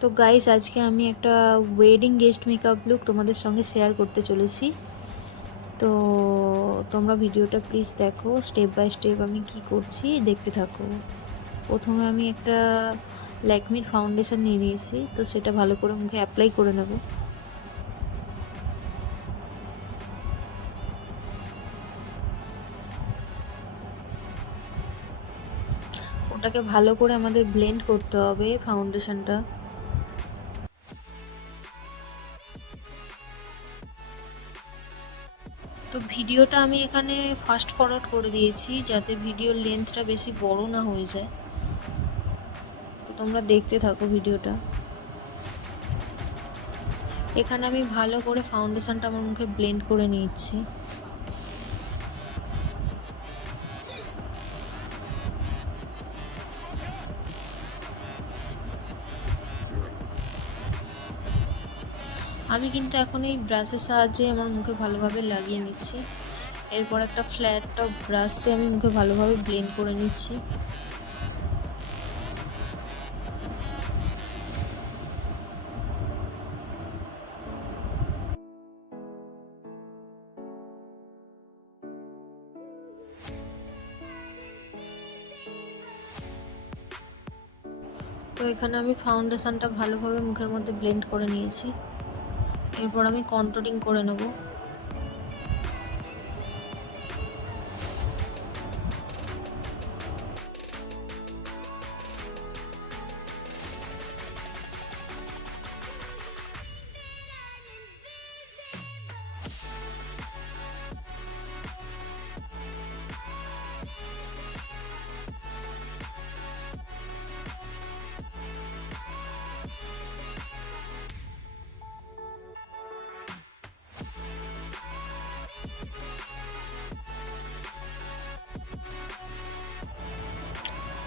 তো গাইস, আজকে আমি একটা ওয়েডিং গেস্ট মেকআপ লুক তোমাদের সঙ্গে শেয়ার করতে চলেছি। তো তোমরা ভিডিওটা প্লিজ দেখো, স্টেপ বাই স্টেপ আমি কি করছি দেখতে থাকো। প্রথমে আমি একটা ল্যাকমির ফাউন্ডেশন নিয়ে নিয়েছি, তো সেটা ভালো করে মুখে অ্যাপ্লাই করে নেব। ওটাকে ভালো করে আমাদের ব্লেন্ড করতে হবে ফাউন্ডেশনটা। তো ভিডিওটা আমি এখানে ফাস্ট ফরওয়ার্ড করে দিয়েছি, যাতে ভিডিওর লেন্থটা বেশি বড় না হয়ে যায়। তো তোমরা দেখতে থাকো ভিডিওটা। এখানে আমি ভালো করে ফাউন্ডেশনটা আমার মুখে ব্লেন্ড করে নিচ্ছি। আমি কিন্তু এখন এই ব্রাশের সাহায্যে আমার মুখে ভালোভাবে লাগিয়ে নিচ্ছি। এরপর একটা ফ্ল্যাট টপ ব্রাশ দিয়ে আমি মুখে ভালোভাবে ব্লেন্ড করে নিচ্ছি। তো এখানে আমি ফাউন্ডেশনটা ভালোভাবে মুখের মধ্যে ব্লেন্ড করে নিয়েছি। এরপর আমি কন্ট্রোলিং করে নেব।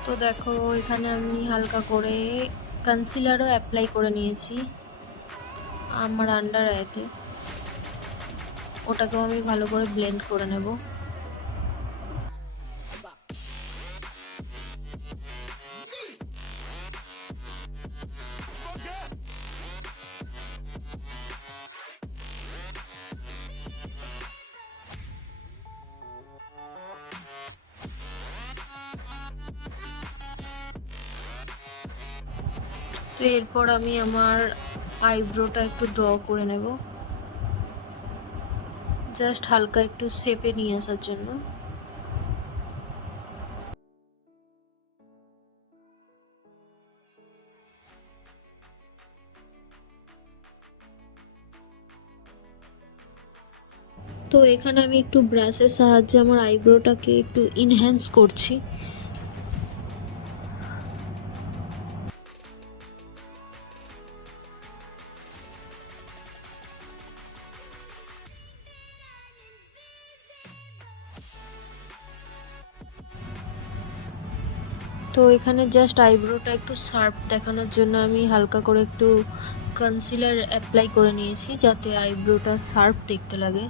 তো দেখো, এখানে আমি হালকা করে কনসিলারও অ্যাপ্লাই করে নিয়েছি আমার আন্ডার আইতে। ওটাকেও আমি ভালো করে ব্লেন্ড করে নেব। তো এরপর আমি আমার আইব্রোটা একটু ড্র করে নেব, জাস্ট হালকা একটু শেপে নিয়ে আসার জন্য। তো এখানে আমি একটু ব্রাশের সাহায্যে আমার আইব্রোটাকে একটু ইনহ্যান্স করছি। তো এখানে জাস্ট আইব্রোটা একটু শার্প দেখানোর জন্য আমি হালকা করে একটু কনসিলার অ্যাপ্লাই করে নিয়েছি, যাতে আইব্রোটা শার্প দেখতে লাগে।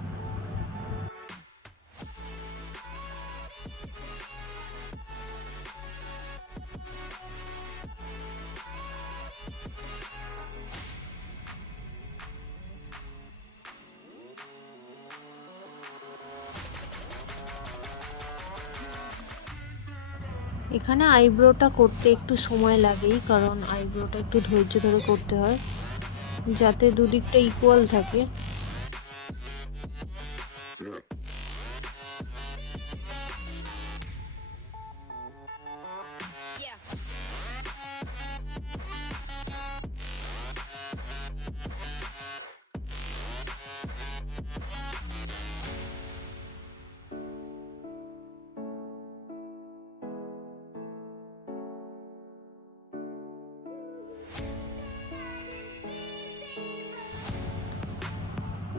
এখানে আইব্রোটা করতে একটু সময় লাগেই, কারণ আইব্রোটা একটু ধৈর্য ধরে করতে হয়, যাতে দুদিকটা ইকুয়াল থাকে।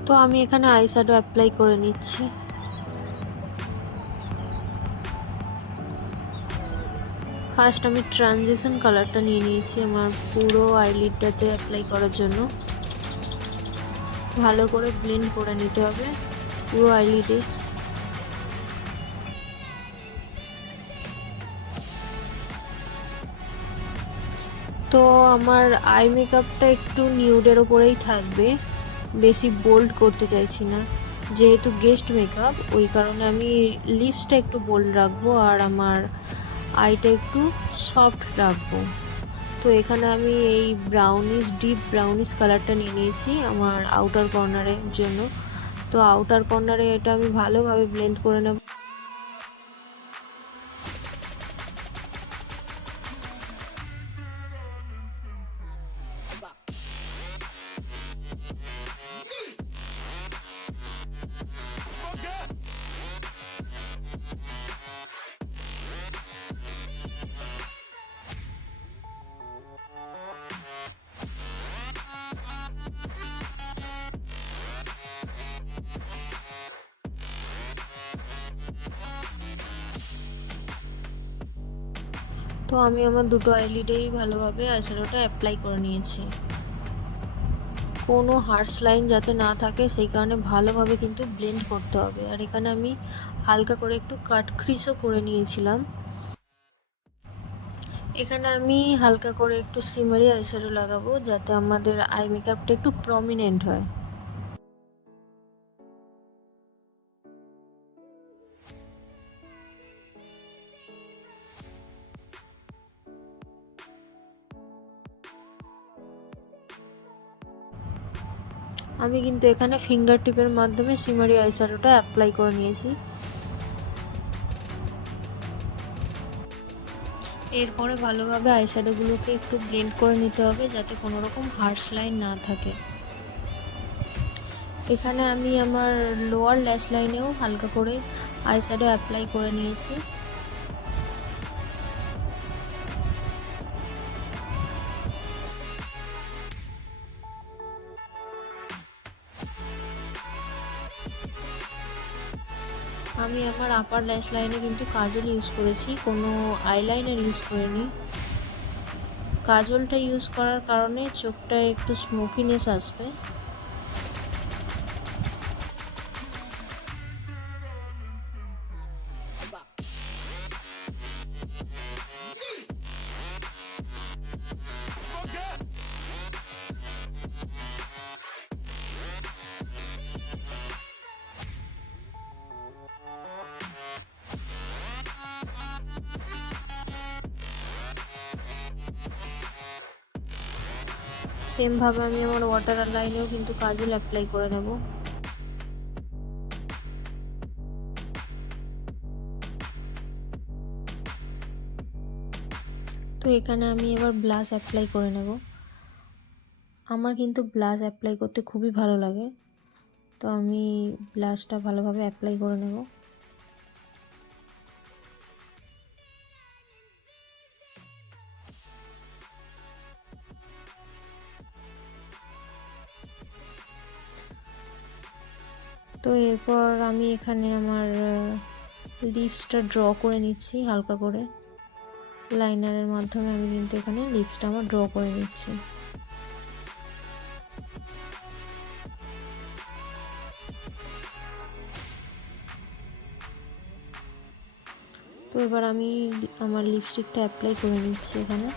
তো আমি এখানে আইশ্যাডো অ্যাপ্লাই করে নিচ্ছি। ফার্স্ট আমি ট্রানজিশন কালারটা নিয়ে নিয়েছি আমার পুরো আইলিডটাতে অ্যাপ্লাই করার জন্য। ভালো করে ব্লেন্ড করে নিতে হবে পুরো আইলিডে। তো আমার আই মেকআপটা একটু নিউডের ওপরেই থাকবে, বেশি বোল্ড করতে চাইছি না, যেহেতু গেস্ট মেকআপ ওই কারণে আমি লিপসটা একটু বোল্ড রাখবো আর আমার আইটা একটু সফট রাখবো। তো এখানে আমি এই ডিপ ব্রাউনিশ কালারটা নিয়ে নিয়েছি আমার আউটার কর্নারের জন্য। তো আউটার কর্নারে এটা আমি ভালোভাবে ব্লেন্ড করে নেব। তো আমি আমার দুটো আইলিডেই ভালোভাবে আইশ্যাডোটা অ্যাপ্লাই করে নিয়েছি। কোনো হার্শ লাইন যাতে না থাকে সেই কারণে ভালোভাবে কিন্তু ব্লেন্ড করতে হবে। আর এখানে আমি হালকা করে একটু কাট ক্রিজও করে নিয়েছিলাম। এখানে আমি হালকা করে একটু শিমারি আইশ্যাডো লাগাবো যাতে আমাদের আই মেকআপটা একটু প্রমিনেন্ট হয়। আমি কিন্তু এখানে ফিঙ্গার টিপের মাধ্যমে শিমারি আইশ্যাডোটা অ্যাপ্লাই করে নিয়েছি। এরপরে ভালোভাবে আইশ্যাডোগুলোকে একটু ব্লেন্ড করে নিতে হবে যাতে কোনো রকম হার্শ লাইন না থাকে। এখানে আমি আমার লোয়ার ল্যাশ লাইনেও হালকা করে আইশ্যাডো অ্যাপ্লাই করে নিয়েছি। আমি আমার আপার ল্যাশ লাইনে কিন্তু কাজল ইউজ করেছি, কোনো আইলাইনার ইউজ করিনি। কাজলটা ইউজ করার কারণে চোখটা একটু স্মোকিনেস আসবে। সেমভাবে আমি আমার ওয়াটার লাইনেও কিন্তু কাজল অ্যাপ্লাই করে নেব। তো এখানে আমি এবার ব্লাশ অ্যাপ্লাই করে নেব। আমার কিন্তু ব্লাশ অ্যাপ্লাই করতে খুবই ভালো লাগে, তো আমি ব্লাশটা ভালোভাবে অ্যাপ্লাই করে নেব। তো এরপর আমি এখানে আমার লিপসটা ড্র করে নিচ্ছি হালকা করে, লাইনারের মাধ্যমে আমি কিন্তু এখানে লিপসটা আমার ড্র করে নিচ্ছি। তো এবার আমি আমার লিপস্টিকটা অ্যাপ্লাই করে নিচ্ছি এখানে।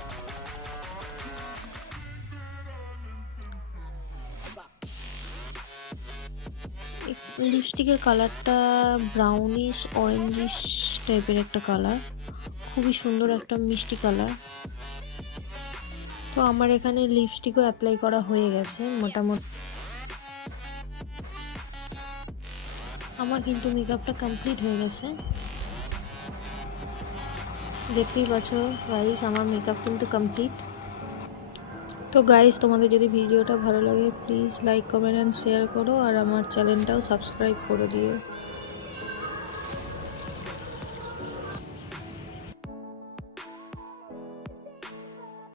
লিপস্টিকের কালারটা ব্রাউনিশ অরেঞ্জিশ টাইপের একটা কালার, খুবই সুন্দর একটা মিষ্টি কালার। তো আমার এখানে লিপস্টিকও অ্যাপ্লাই করা হয়ে গেছে মোটামুটি। আমার কিন্তু মেকআপটা কমপ্লিট হয়ে গেছে, দেখতেই পাচ্ছ গাইস আমার মেকআপ কিন্তু কমপ্লিট। তো গাইস তোমাদের যদি ভিডিওটা ভালো লাগে please like comment and share করো আর আমার চ্যানেলটাও সাবস্ক্রাইব করে দিও।